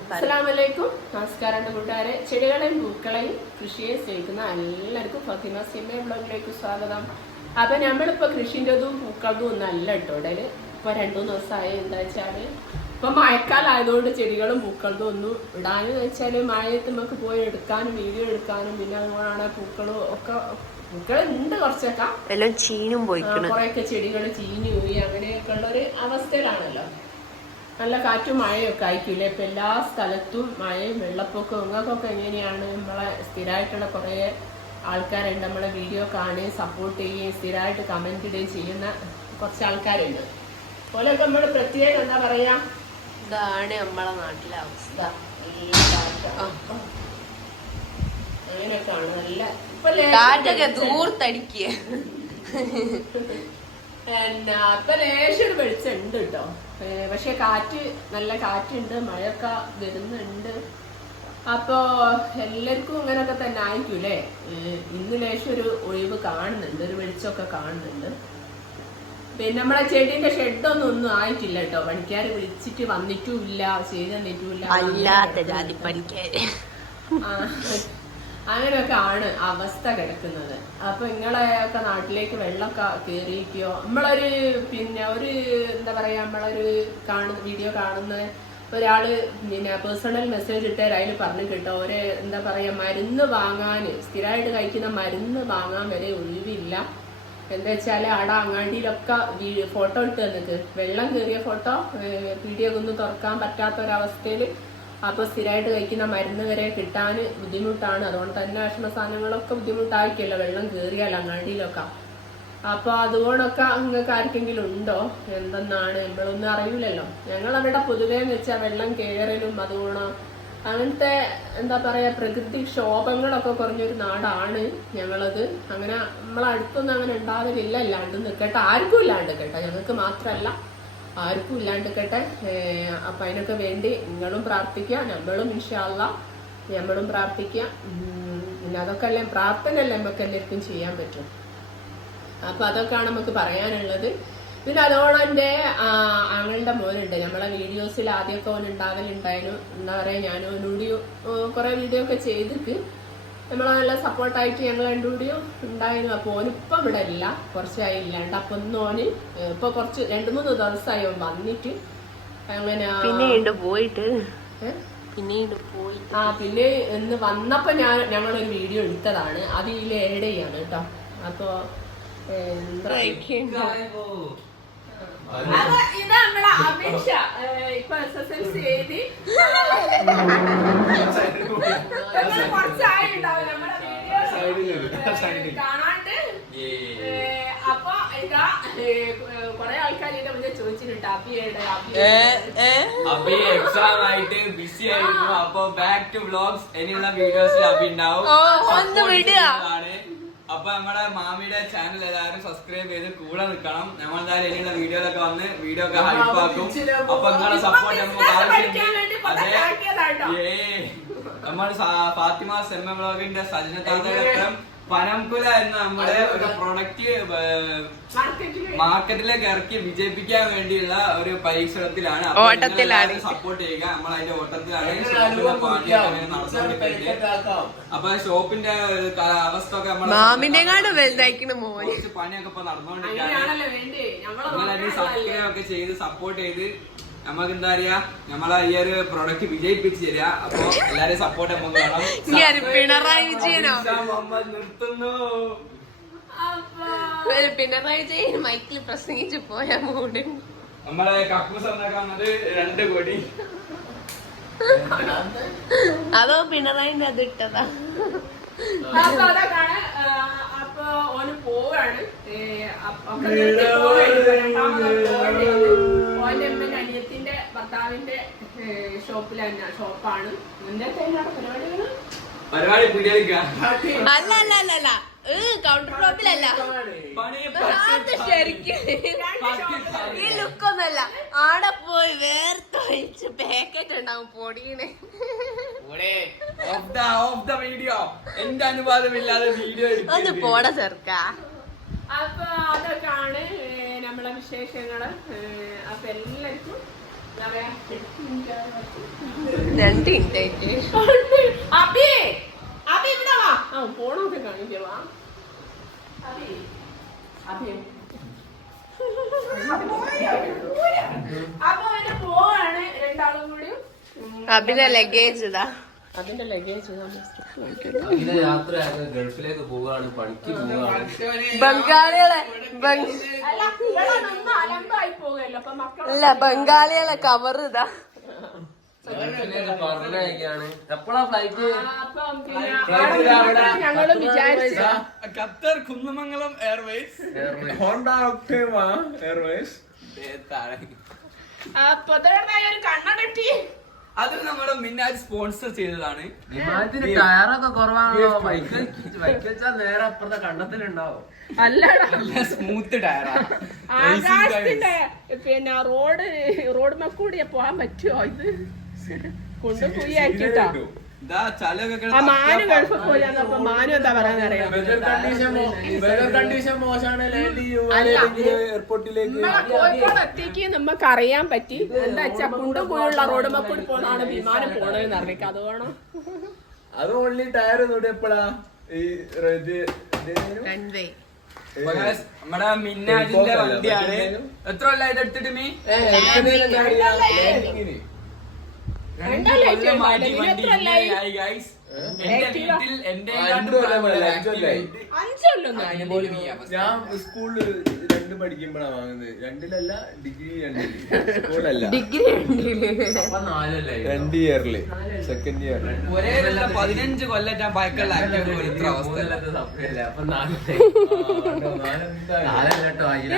അസ്സലാമലൈക്കും. നമസ്കാരം കൂട്ടുകാരെ. ചെടികളെയും പൂക്കളെയും കൃഷിയെ സ്നേഹിക്കുന്ന എല്ലാവർക്കും ഫാത്തിമ സിമ്മ ബ്ലോഗിലേക്ക് സ്വാഗതം. അപ്പൊ നമ്മളിപ്പോ കൃഷിൻ്റെതും പൂക്കളതും ഒന്നും അല്ല ഇട്ടോടല്. ഇപ്പൊ 2-3 ദിവസമായി. എന്താ വെച്ചാല് ഇപ്പൊ മഴക്കാലമായതുകൊണ്ട് ചെടികളും പൂക്കളതും ഒന്നും ഇടാന്ന് വെച്ചാല് മഴയത്ത് നമുക്ക് പോയി എടുക്കാനും വീഡിയോ എടുക്കാനും പിന്നെ അതുകൊണ്ടാണ് പൂക്കളും ഒക്കെ പൂക്കളുണ്ട് കുറച്ചൊക്കെ എല്ലാം ചീനും പോയി കുറെയൊക്കെ ചെടികൾ ചീഞ്ഞു പോയി അങ്ങനെയൊക്കെ ഉള്ള ഒരു അവസ്ഥയിലാണല്ലോ. നല്ല കാറ്റും മഴയൊക്കെ ആയിക്കില്ലേ ഇപ്പൊ എല്ലാ സ്ഥലത്തും മഴയും വെള്ളപ്പൊക്കവും നിങ്ങൾക്കൊക്കെ എങ്ങനെയാണ്? നമ്മളെ സ്ഥിരമായിട്ടുള്ള കുറെ ആൾക്കാരുണ്ട്, നമ്മളെ വീഡിയോ കാണുകയും സപ്പോർട്ട് ചെയ്യുകയും സ്ഥിരമായിട്ട് കമന്റ് ഇടുകയും ചെയ്യുന്ന കുറച്ച് ആൾക്കാരുണ്ട്. അതുപോലെയൊക്കെ നമ്മൾ പ്രത്യേകം എന്താ പറയാ, ഇതാണ് നമ്മളെ നാട്ടിലെ അവസ്ഥ. അങ്ങനെയൊക്കെയാണ്. നല്ല കാറ്റൊക്കെ ദൂർത്തടിക്കുക. ഇപ്പൊ ലേശം ഒരു വെളിച്ചം ഉണ്ട് കേട്ടോ. പക്ഷെ കാറ്റ് നല്ല കാറ്റുണ്ട്, മഴയൊക്കെ വരുന്നുണ്ട്. അപ്പോ എല്ലാവർക്കും ഇങ്ങനൊക്കെ തന്നെ ആയിരിക്കൂലേ. ഇന്ന് ലേശം ഒരു ഒഴിവ് കാണുന്നുണ്ട്, ഒരു വെളിച്ചമൊക്കെ കാണുന്നുണ്ട്. പിന്നെ നമ്മളെ ചെടീന്റെ ഷെഡൊന്നും ആയിട്ടില്ല കേട്ടോ. പണിക്കാര് വിളിച്ചിട്ട് വന്നിട്ടും ഇല്ല, ചെയ്ത് തന്നിട്ടുമില്ല. അങ്ങനെയൊക്കെ ആണ് അവസ്ഥ കിടക്കുന്നത്. അപ്പൊ നിങ്ങളെയൊക്കെ നാട്ടിലേക്ക് വെള്ളമൊക്കെ കയറിയിരിക്കോ? നമ്മളൊരു പിന്നെ ഒരു എന്താ പറയാ, നമ്മളൊരു വീഡിയോ കാണുന്ന ഒരാള് പിന്നെ പേഴ്സണൽ മെസ്സേജ് ഇട്ടാൽ അതിൽ പറഞ്ഞു കേട്ടോ, ഒരു എന്താ പറയാ മരുന്ന് വാങ്ങാൻ, സ്ഥിരമായിട്ട് കഴിക്കുന്ന മരുന്ന് വാങ്ങാൻ വരെ ഒഴിവില്ല. എന്താ വെച്ചാല് അവിടെ അങ്ങാടിയിലൊക്കെ ഫോട്ടോ ഇട്ട് തന്നിട്ട് വെള്ളം കയറിയ ഫോട്ടോ, പീടിയൊക്കെ ഒന്നും തുറക്കാൻ പറ്റാത്തൊരവസ്ഥയില്. അപ്പൊ സ്ഥിരമായിട്ട് കഴിക്കുന്ന മരുന്ന് വരെ കിട്ടാൻ ബുദ്ധിമുട്ടാണ്. അതുകൊണ്ട് തന്നെ ഭക്ഷണ സാധനങ്ങളൊക്കെ ബുദ്ധിമുട്ടായിരിക്കുമല്ലോ വെള്ളം കയറിയാൽ അങ്ങാടിയിലൊക്കെ. അപ്പൊ അതുകൊണ്ടൊക്കെ നിങ്ങൾക്ക് ആർക്കെങ്കിലും ഉണ്ടോ എന്തെന്നാണ് നമ്മളൊന്നും അറിയില്ലല്ലോ. ഞങ്ങളവിടെ പൊതുവേ എന്ന് വെച്ചാൽ വെള്ളം കയറലും അതുകൊണ്ടോ അങ്ങനത്തെ എന്താ പറയാ പ്രകൃതി ക്ഷോഭങ്ങളൊക്കെ കുറഞ്ഞൊരു നാടാണ് ഞങ്ങളത്. അങ്ങനെ നമ്മളടുത്തൊന്നും അങ്ങനെ ഉണ്ടാവലില്ല. ഇല്ലാണ്ട് നിൽക്കട്ടെ, ആർക്കും ഇല്ലാണ്ട് കേട്ടോ, ഞങ്ങൾക്ക് മാത്രമല്ല ആർക്കും ഇല്ലാണ്ടിരിക്കട്ടെ. അപ്പം അതിനൊക്കെ വേണ്ടി നിങ്ങളും പ്രാർത്ഥിക്കുക, നമ്മളും ഇൻഷാ അല്ലാഹ് നമ്മളും പ്രാർത്ഥിക്കുക. പിന്നെ അതൊക്കെ അല്ലേ പ്രാർത്ഥനയല്ലേ നമുക്ക് എല്ലാവർക്കും ചെയ്യാൻ പറ്റും. അപ്പം അതൊക്കെയാണ് നമുക്ക് പറയാനുള്ളത്. പിന്നെ അതോടെ എൻ്റെ ആങ്ങളുടെ മോനുണ്ട്, നമ്മളെ വീഡിയോസിൽ ആദ്യമൊക്കെ ഓൻ ഉണ്ടാവലുണ്ടായിരുന്നു. എന്താ പറയുക, ഞാൻ ഓനോട് കുറേ വീഡിയോ ഒക്കെ ചെയ്തിട്ട് നമ്മളെ നല്ല സപ്പോർട്ടായിട്ട് ഞങ്ങൾ രണ്ടുകൂടിയും ഉണ്ടായിരുന്നു. അപ്പോൾ ഓനിപ്പം ഇവിടെ ഇല്ല, കുറച്ചായി ഇല്ലാണ്ട്. അപ്പൊ ഒന്ന് ഓന് ഇപ്പൊ കുറച്ച് 2-3 ദിവസമായി ഓൻ വന്നിട്ട്. അങ്ങനെ പോയിട്ട് പിന്നെ ഇന്ന് വന്നപ്പോ ഞങ്ങളൊരു വീഡിയോ എടുത്തതാണ്, അത് ഇതിൽ ഏഡ് ചെയ്യാണ് കേട്ടോ. അപ്പൊ ഇത് നമ്മളെ അപേക്ഷ ഇപ്പൊ SSLC എഴുതി കുറച്ചായിട്ടുണ്ടാവും നമ്മളെ വീഡിയോ കാണാണ്ട്. അപ്പൊ ഇതാ കൊറേ ആൾക്കാർ ഇതിന്റെ മുന്നേ ചോദിച്ചിട്ടുണ്ട് അബി എക്സാം ആയിട്ട് ബിസി ആയിരുന്നു. അപ്പൊ ബാക്ക് ടു വ്ലോഗ്സ് ഇനിയുള്ള വീഡിയോസിൽ അബി ഉണ്ടാവും. അപ്പൊ നമ്മുടെ മാമിയുടെ ചാനൽ എല്ലാവരും സബ്സ്ക്രൈബ് ചെയ്ത് കൂടെ നിൽക്കണം. നമ്മൾ എന്തായാലും ഇനിയുള്ള വീഡിയോയിലൊക്കെ വന്ന് വീഡിയോ ഒക്കെ ഹൈപ്പാക്കും. അപ്പൊ നിങ്ങളുടെ സപ്പോർട്ട് നമുക്ക് ആവശ്യമുണ്ട്. അതെ, നമ്മൾ ഫാത്തിമ സെമ്മ വ്ലോഗിന്റെ സജനത്താത്ത പനംകുല എന്ന നമ്മുടെ ഒരു പ്രൊഡക്റ്റ് മാർക്കറ്റിലേക്ക് ഇറക്കി വിജയിപ്പിക്കാൻ വേണ്ടിയുള്ള ഒരു പരീക്ഷണത്തിലാണ്. സപ്പോർട്ട് ചെയ്യുക, നമ്മൾ അതിന്റെ ഓട്ടത്തിലാണ് നടന്നുകൊണ്ടിരിക്കുന്നത്. അപ്പൊ ഷോപ്പിന്റെ അവസ്ഥ ഒക്കെ കുറച്ച് പണിയൊക്കെ ഇപ്പൊ നടന്നുകൊണ്ടിരിക്കുകയാണ്. സബ്സ്ക്രൈബ് ഒക്കെ ചെയ്ത് സപ്പോർട്ട് ചെയ്ത് നമുക്ക് എന്താ പറയാ, നമ്മളെ ഈ ഒരു പ്രൊഡക്റ്റ് വിജയിപ്പിച്ച് തരിക. അപ്പൊ എല്ലാരും സപ്പോർട്ട് നമുക്ക് വേണം. പിണറായി വിജയനോ നിർത്തുന്നു. പിണറായി വിജയൻ മൈക്കിൽ പ്രസംഗിച്ചു പോയാ മൂട്. നമ്മളെ കക്കൂസ് ഉണ്ടാക്കുന്നത് 2 കോടി. അതോ പിണറായിന്റെ അത് ഇട്ടതാ. അപ്പൊ അതൊക്കെയാണ്. അപ്പൊ ഓന് പോവാണ്. ഓന്റെ അനിയത്തിന്റെ ഭർത്താവിന്റെ ഷോപ്പാണ്. പരിപാടി അല്ല കൗണ്ടർ ടോപ്പിലല്ല, ശരിക്കും ഈ ലുക്കൊന്നല്ല. ആടെ പോയി വേർത്തൊഴിച്ച് പാക്കറ്റ് ഉണ്ടാവും പൊടിയണേ. എന്റെ അനുവാദമില്ലാതെ വീഡിയോ ഒന്ന് പോട ചേർക്ക. അപ്പൊ അതൊക്കെയാണ് നമ്മളെ വിശേഷങ്ങള്. അപ്പൊ എല്ലാവർക്കും എന്താ പറയാ 2 മിനിറ്റ് ആയിട്ട് അബി അബി ഇവിടെ വാ. ഫോണൊക്കെ കാണിക്കവാ. അബി അബി അപ്പൊ അവന്റെ പോവാണ് രണ്ടാളും കൂടി. അഭിന്റെ ലഗേജ് ഇതാ. അതിന്റെ ലഗേജ് യാത്ര ഗൾഫിലേക്ക് പോവുകയാണ്, പണിക്ക് പോവുകയാണ്. ബംഗാളികളെ അലമ്പായി പോകല്ലോ അപ്പൊ മക്കളെ. അല്ല ബംഗാളികളെ കവർ ഇതാ. ഗൾഫിലേക്ക് പറഞ്ഞയക്കാണ്. എപ്പോഴാ ഫ്ലൈറ്റ്? അപ്പം പിന്നെ ഞങ്ങള് വിചാരിച്ചു ഖത്തർ കുന്നമംഗലം എയർവേസ് ഹോണ്ട ഒക്ടേവ എയർവേസ്. അപ്പൊ ഒരു കണ്ണടട്ടി. അത് നമ്മുടെ മിന്നാജ് സ്പോൺസർ ചെയ്തതാണ്. വിമാനത്തിന് ടയറൊക്കെ കുറവാണല്ലോ. ബൈക്ക് വെച്ചാൽ നേരെ അപ്പുറത്തെ കണ്ടത്തിലുണ്ടാവും. അല്ലടാ നല്ല സ്മൂത്ത് ടയറാണ്. ആകാശത്തിന്റെ പിന്നെ റോഡ് മക്കൂടിയ പോവാൻ പറ്റുമോ? ഇത് കൊണ്ടുപോയി ആക്കിട്ടാ. ഇതാ ചലൊക്കെ ആ മാനു ഗൾഫിൽ പോയി. അപ്പൊ മാനു എന്താ പറയാന്നറിയാം, വെതർ കണ്ടീഷൻ മോശമാണ്. ലാൻഡ് എയർപോർട്ടിലേക്ക് കോഴിക്കോട് എത്തിക്ക് നമുക്ക് അറിയാൻ പറ്റി. എന്താ വെച്ചാ കുണ്ടും കുഴിയുള്ള റോഡ് മക്കൂടി പോണാണ് വിമാനം പോണെന്ന് അറിയിക്കാം. അത് വേണം. അത് ഓൺലി ടയർ നോടി എപ്പോഴാ ഈ റൺവേ നമ്മുടെ മിന്നാജിന്റെ വണ്ടിയാണ്. എത്ര കൊല്ലായി എടുത്തിട്ട് മീ? ഞാൻ സ്കൂളിൽ 2 പഠിക്കുമ്പോഴാണ് വാങ്ങുന്നത്. 2-ലല്ല, ഡിഗ്രി 2-ല്. സ്കൂളല്ല, ഡിഗ്രി അപ്പൊ 4 2 ഇയറില്, സെക്കൻഡ് ഇയർ. ഒരേ 15 കൊല്ലം ബൈക്കുള്ള ഇത്ര അവസ്ഥ. അപ്പൊ 4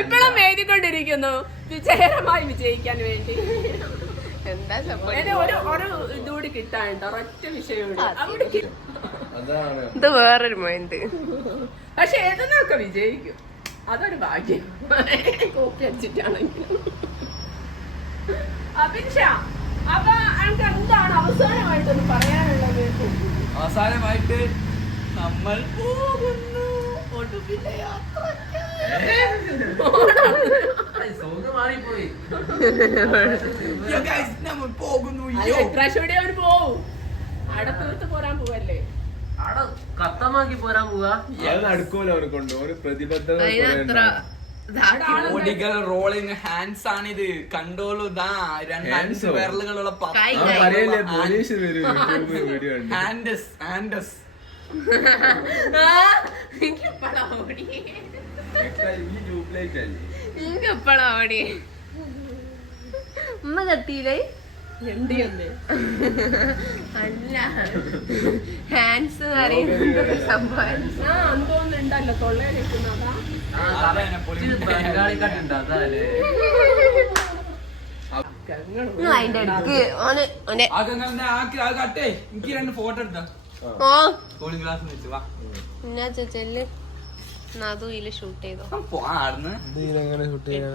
ഇപ്പോഴും എഴുതിക്കൊണ്ടിരിക്കുന്നു വിജയകരമായി വിജയിക്കാൻ വേണ്ടി. എന്താ ഒരു ഇതുകൂടി കിട്ടാനുണ്ട്, ഒരൊറ്റ വിഷയം കൂടി. അതാണ് ഇത് വേറൊരു മൈൻഡ്. പക്ഷെ ഏതെന്നൊക്കെ വിജയിക്കും, അതൊരു ഭാഗ്യം. കോപ്പി അടിച്ചിട്ടാണെങ്കിൽ. അഭിഷ അപ്പൊ എനിക്ക് എന്താണ് അവസാനമായിട്ടൊന്ന് പറയാനുള്ളത്? അവസാനമായിട്ട് നമ്മൾ പോകുന്നു ഒടുവിലെ യാത്ര. മാറിപ്പോയി. നമ്മൾ പോകുന്നു. ഇപ്രാവശ്യം അവര് പോവും. അവിടെ തീർത്ത് പോരാൻ പോവല്ലേ? അവിടെ കത്തമാക്കി പോരാൻ പോവാ. അത് നടക്കൂല. അവനെ കൊണ്ട് ഒരു പ്രതിബദ്ധത അതിനത്ര ബോഡികൾ റോളിങ് ഹാൻഡ്സ് ആണിത്. കണ്ടോളൂ, ഇതാ 2 വിരലുകളുള്ള പറയല്ലേ, പോലീസ് വരും. യൂട്യൂബ് വീഡിയോ ഉണ്ട്. ഹാൻഡസ് എനിക്കെപ്പോഴാ ഓടി ഈ ട്യൂബ്ലൈറ്റ് അല്ലേ? എനിക്കെപ്പോഴാ ഓടി ഉമ്മ കത്തിയില്ലേ? എന്തിയെന്ന് അല്ല ഹാൻഡ്സ് അറിയുന്ന സംഭവം. അന്തോന്നുണ്ടല്ലോ തൊള്ളയിലിരിക്കുന്നതാ. ബംഗാളിക്കാട്ടുണ്ട് അതല്ലേ. അതിന്റെ അടുക്ക് ഓന് ഓന്റെ കട്ടേ എനിക്ക് 2 ഫോട്ടോ എടുത്താ ഓ കൂളിംഗ് ഗ്ലാസ് വെച്ച് വാ. എന്നാ ചെല്ല് അതും ഇതില് ഷൂട്ട് ചെയ്തോ. പോവാ ആടുന്ന്. ഇതിലെങ്ങനെ ഷൂട്ട് ചെയ്യാൻ?